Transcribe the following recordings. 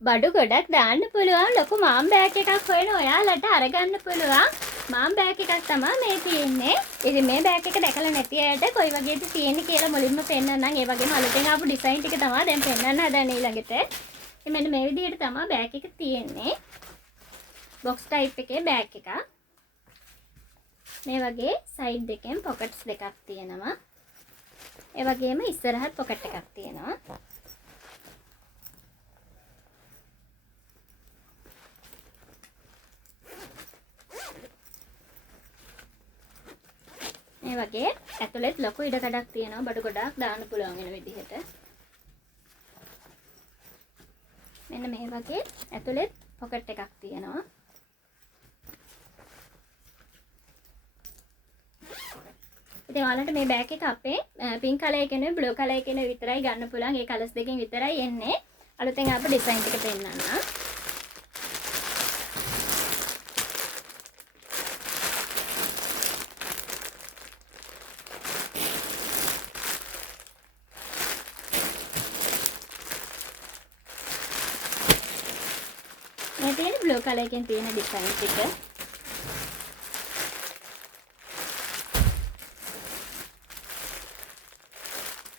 බඩු ගොඩක් දාන්න පුළුවන් ලොකු මාම් බෑග් එකක් හොයන ඔයාලට අරගන්න පුළුවන් මාම් බෑග් එකක් තමයි මේ තියෙන්නේ. ඉතින් මේ බෑග් එක දැකලා නැති අයට කොයි වගේද තියෙන්නේ කියලා මුලින්ම පෙන්නන්නම්. ඒ වගේම අලුතෙන් ආපු ඩිසයින් ටික තමයි දැන් පෙන්නන්න හදන්නේ ඊළඟට. ඉතින් මෙන්න මේ විදිහට තමයි බෑග් එක තියෙන්නේ. බොක්ස් ටයිප් එකේ බෑග් එකක්. මේ වගේ සයිඩ් දෙකෙන් පොකට්ස් දෙකක් තියෙනවා. ඒ වගේම ඉස්සරහත් පොකට් එකක් තියෙනවා. මේ වගේ ඇතුළෙත් ලොකු ඉඩකඩක් තියෙනවා බඩු ගොඩක් දාන්න පුළුවන් වෙන විදිහට. මෙන්න මේ වගේ ඇතුළෙත් පොකට් එකක් තියෙනවා. ඉතින් ඔයාලට මේ බෑග් එක අපේ පින්ක් කලර් එකේ නෙවෙයි බ්ලූ කලර් එකේ විතරයි ගන්න පුළුවන්. ඒ කලර්ස් දෙකෙන් විතරයි එන්නේ. අලුතෙන් ආපු ඩිසයින් ටික පෙන්නන්න. මේ තියෙන බ්ලූ කලර් එකෙන් තියෙන ඩිසයින් ටික.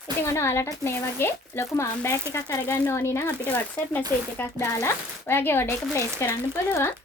ඉතින් ඔයාලටත් මේ වගේ ලොකු මාම් බෑග් එකක් අරගන්න ඕනි නම් අපිට WhatsApp message එකක් දාලා ඔයාගේ order එක place කරන්න පුළුවන්.